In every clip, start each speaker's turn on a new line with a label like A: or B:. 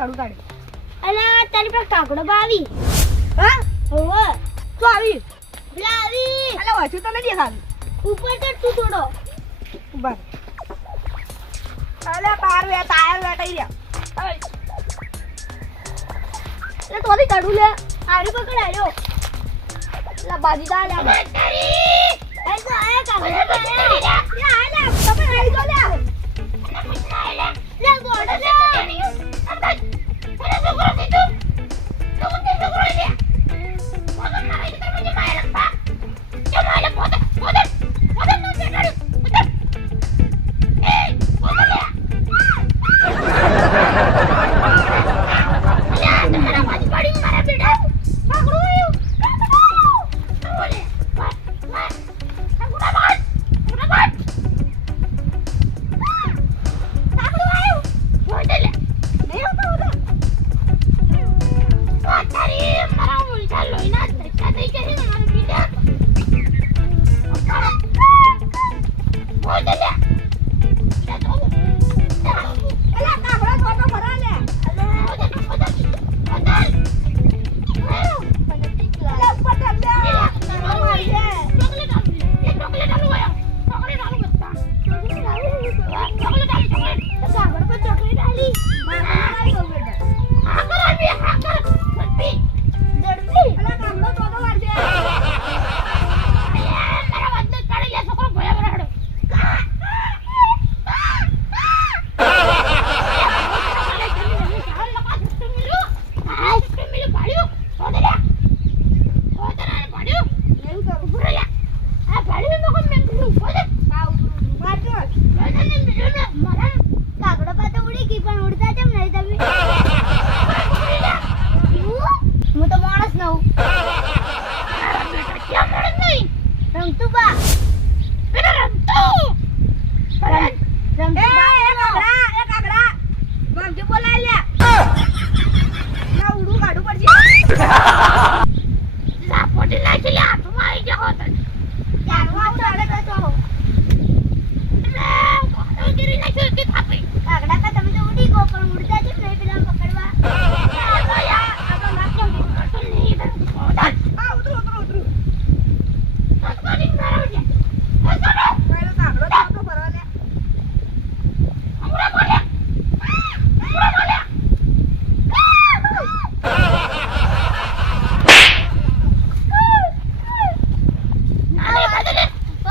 A: કાઢું કાઢી
B: અને તારી પાસે કાકડો આવી.
A: હા?
B: ઓવે
A: તો આવી.
B: પેલા આવી.
A: અલે વાંચ્યું તો નથી ખાલી
B: ઉપર ચડ તું થોડો.
A: ઊભા અલા બાર વે તાયર વેટાઈ રહ્યા?
B: એટલે તોરી કાઢું લે. આરી પકડ આયો
A: લા બાજી દા લે
B: એ તો આયા કાકડો આયા.
A: લે આ લે તમે આઈ તો લે
B: લે બોડ લે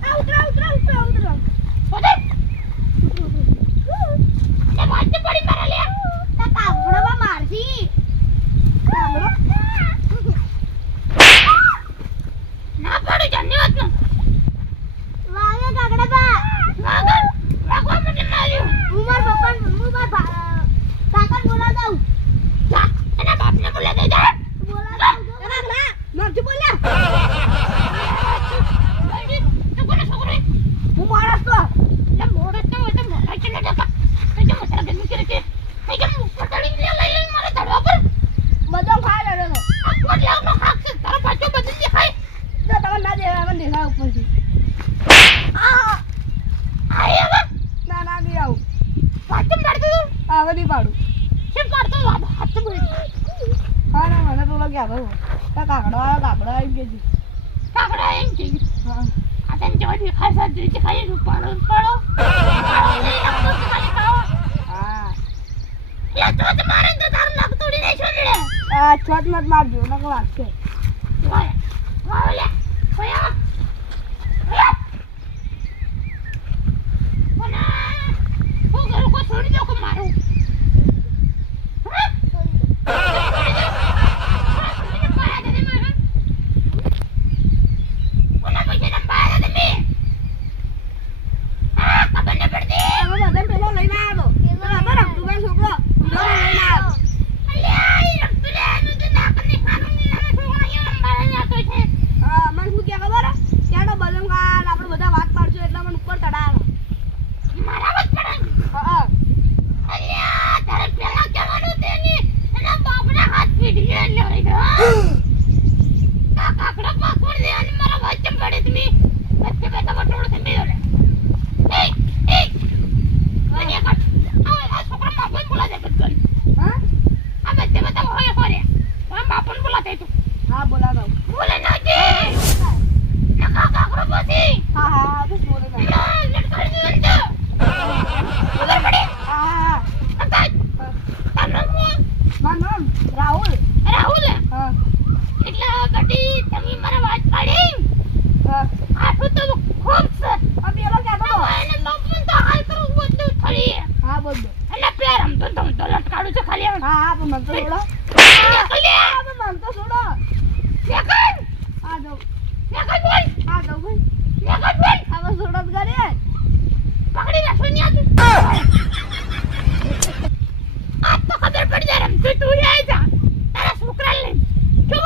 A: આ ઉતરા ઉતરા ઉતરા ઉતરા
B: કાગડોમાં મારથી
A: કાગડો
B: વાગે કાગડા બા હું માર પપ્પા હું માર ભા- કાકાને બોલાવતા આવું. બોલાવતા આવું તો.
A: એ કાગડા ગમજો બોલ્યા હું માણસ તો બધો ખાય લેવાનો જો તમે ના દેવા મને દેખાય ઉપરથી ના ના નહીં આવું હવે નહીં પાડું. હા ના મને તો લાગે હવે કાગડો આવ્યો કાગડો આવી ગયો.
B: કાકડા એમ કે
A: હા.
B: આ તને જો દેખાય છે જે ખાઈ રૂ પાડો પાડો પાડો નહીં લાગતો કે ખાલી ખાઓ
A: હા
B: લે તો તમારે તો તારું નાક તોડી નાખ્યો ને. લે
A: આ છોટ મત મારજો નકર વાગશે.
B: વાય વાય. મન તો
C: છોડો. મન તો છોડો. આ દઉં. આ દઉં ભાઈ. આવા છોડો જ કરે પકડી રાખો ને આ તો ખબર પડી જાય રમતી તું આવી જા. તારા છોકરા લઈ. જો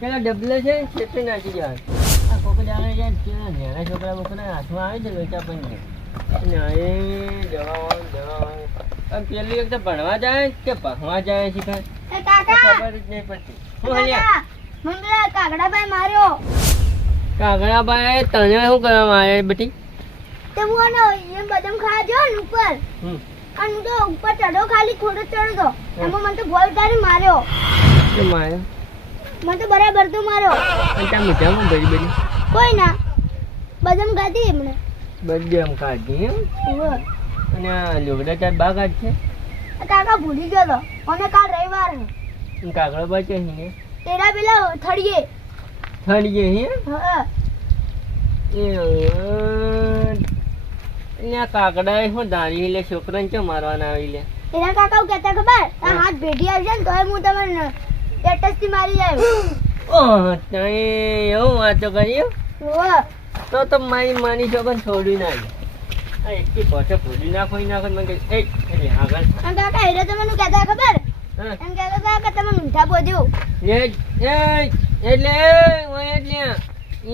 C: પેલા ડબલે છે નાખી જાય નેના છોકરા બોકરા હાથમાં આવે છે લોચા પણ પેલી એક તો ભણવા જાય કે ભણવા જાય છે ખબર જ નહીં પડતી
D: કાગડાભાઈ માર્યો.
C: કાગડાભાઈ તને શું કરવા મારે બધી
D: તે હું આનો એ બદામ ખાવા ને ઉપર અને તો ઉપર ચડો ખાલી થોડો ચડતો એમાં મને તો ગોળ તારી માર્યો.
C: મારે
D: મને તો બરાબર તો માર્યો.
C: અને ત્યાં મજામાં ભરી બધી
D: કોઈ ના બદામ કાઢી એમને
C: બધી કાઢી એમ? અને લુગડા તાર બા કાઢ છે?
D: કાકા ભૂલી ગયો અને કાલ રવિવાર હે.
C: કાકડો બચે હે
D: તેરા પેલા થળીએ.
C: ગઈ હે?
D: હા
C: એ કાગડા શું ધારી લે છોકરાને ચો મારવાના આવી લે?
D: એના કાકા હું કહેતા ખબર? આ હાથ ભેટી આવશે ને તોય હું તમને ટેટસ મારી જાય
C: ઓ તઈ એવું વાતો કર્યું. તો તો મારી માની જો પણ છોડી ના આ એકથી પાછા ભૂલી નાખો નાખો મને એ "એય, એટલે આગળ.
D: અને કાકા એટલે તમે મને કહેતા ખબર? એમ કહેતા હતા કે તમે મીઠા બોજો.
C: એ એ એટલે હું એટલે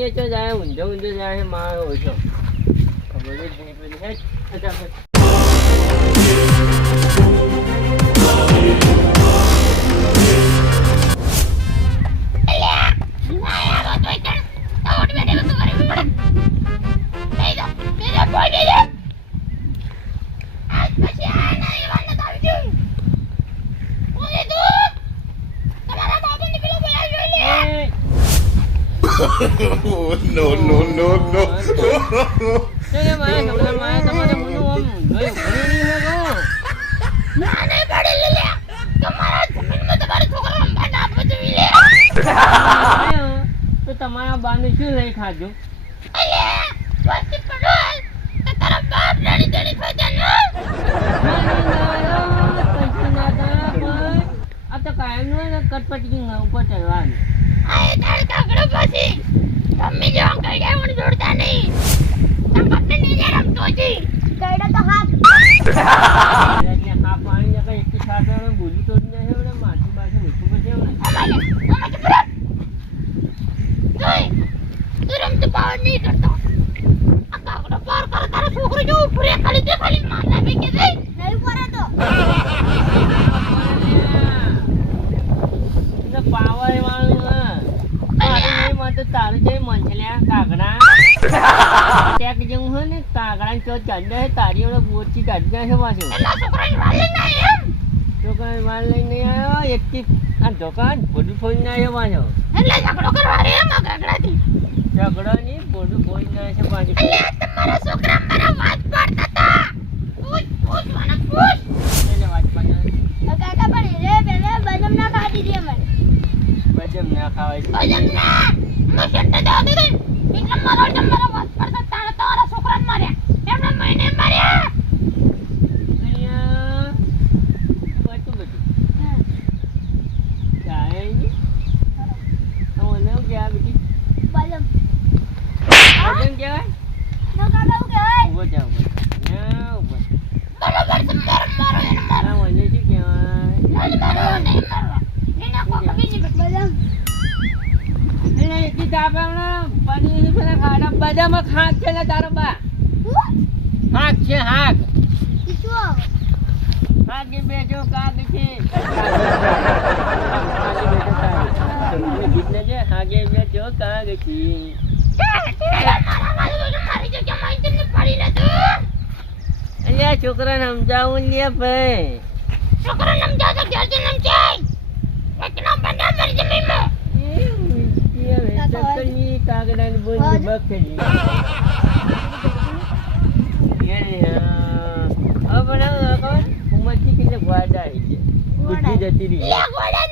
C: એ તો જાય ઊંધો ઊંધો જાય મારો ઓછો. ખબર જ નહીં પડી હે જ, ફટાફટ. એય,
E: no, no, no, no.
C: એટલે મારા છોકરા મારા તમારે મોનું આમ ગયું ભણી નહીં કહું. આયો, તો તમારા બાનું શું લઈ ખાધું આ તો કાયમનું હોય ને કટપટી ઉપર ચડવાનું
D: કઈડા તો હાથ
C: એટલે આ પાણી જગ્યાએ એકથી છાંટવાનું ભૂલી તો જ નહીં હવે માથું બાથું ઊંચું કરશે હવે.
D: નહીં પડે તો
C: એટલે પાવર વાળું હા મારું નહીં, મારે તો તારું જે મન છે લ્યા, કાગડા ટેક જેવું હોય ને કાગડા ચાંદા તારી બોરથી ચડી જાય છે પાછું છોકરા માલ લઈને આવ્યો એકથી આ દુકાન બધું ફોડીને આવ્યો પાછો.
B: એટલે ઝઘડો કરવા રે કાગડાથી
C: ઝઘડો નહીં બધું આવ્યો છે પાછું.
B: તમારા છોકરા મારા વાત પાડતા હતા. પૂછ પૂછ મને પૂછ.
C: વાત
D: કાકા પણ રે પેલા ના ખાધી હતી અમે
C: બજમ ના ખાવાય
B: ના? શેઠે જવા દીધી એટલે મારો ને મારો વાત પાડતા તારા તારા છોકરાને માર્યા એમને મહિને માર્યા
C: અહીંયા બધું બધું જાય નહીં આ ઓલે શું કહેવાય બેટી
D: બદામ
C: વજન કહેવાય
D: નો કાકા હું કહેવાય
C: ઊભો જાવ ના ઊભો
B: બરોબર છે મારો મારો એને મારો
C: આ ઓલે શું કહેવાય
B: એને મારો નહીં મારવા એના કોક બીજી બધી
D: બદામ
C: એટલે એકી તાપણા પનીર પેલા ખાડા બધામાં હાથ છે ને તારો બા
D: હું
C: હાથ છે હાથ
D: ઈ શું આવે?
C: હાથે બેઠો કાગ છે ગીતને છે હાગે બેઠો એટલે આ છોકરાને સમજાવું લે ભાઈ.
B: છોકરા નામ જાતો ઘેર જે છે એક નામ બના મારી જમીનમાં
C: કાગડાની બોલી. બખરી ઉમરથી કેટલે ગોડા આવી છે? બુદ્ધિ જતી રહી.
B: ગોડા.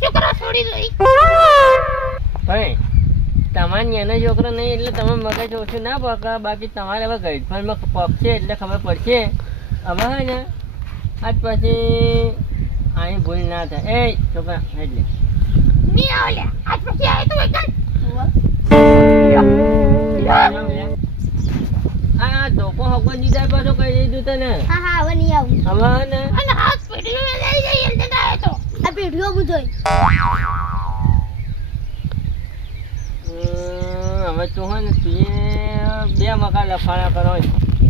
C: છોકરો
B: છોડી દઈ
C: ભાઈ તમારે એનો છોકરો નહીં એટલે તમે મગજ ઓછું ના પકડો. બાકી તમારે હવે ગઈડફાનમાં પકશે એટલે ખબર પડશે. હવે હે ને આજ પછી અહીં ભૂલ ના થાય. એ છોકરા એટલે
B: ની આવ આજ પછી આવે તો એકદમ
C: આ ધોકો હકો દીધા પાછો કહી દીધું તને?
D: હા હા હવે નહીં આવું.
C: હવે હે ને
B: અને હાથ પીડીઓ લઈ જઈ એટલે ના આવે તો
D: આ પેઢીઓ હું જોઈ
C: અમ, હવે તું હોય ને તું બે મકા લફાણા કરો.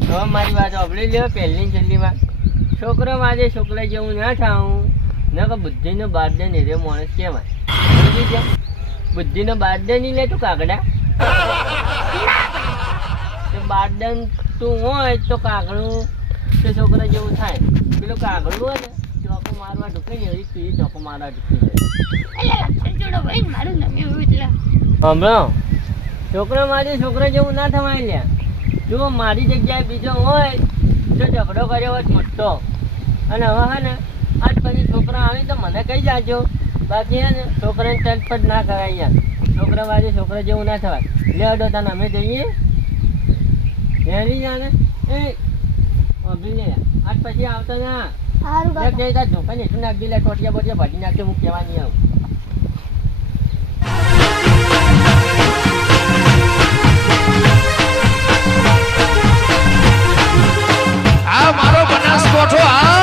C: હવે મારી વાત સાંભળી લ્યો પહેલી ને છેલ્લી વાત છોકરો માજે છોકરા જેવું ના થાઉં. ન કે બુદ્ધિનો બારડે ને રે માણસ કહેવાય. બુદ્ધિનો બારડે નહીં લે તું કાગડા? બારડન તું હોય તો કાગડું તે છોકરા જેવું થાય. પેલું કાગડું હોય ને. મારવા ઢુકી ને તું ચોકો મારવા ઢુકી જાય
B: લક્ષણ જોડો ભાઈ મારું નામ એટલે
C: હમણો? છોકરો મારી છોકરો જેવું ના થવાય લ્યા. જો મારી જગ્યાએ બીજો હોય તો ઝઘડો કર્યો હોય મોટો. અને હવે હે ને આજ પછી છોકરો આવે તો મને કહી જાજો. બાકી હે ને છોકરાને ચટપટ ના કરાય યાર. છોકરા મારી છોકરો જેવું ના થવાય. લે અડો તને અમે જઈએ. એની જાને. એ આજ પછી આવતો ના.
D: સારું કાકા.
C: જઈ તા ઝોકા ને નાખી લે ટોટિયા બોટિયા ભાજી નાખજો હું કહેવા આવું.
F: આ મારો બનાસકોઠો આ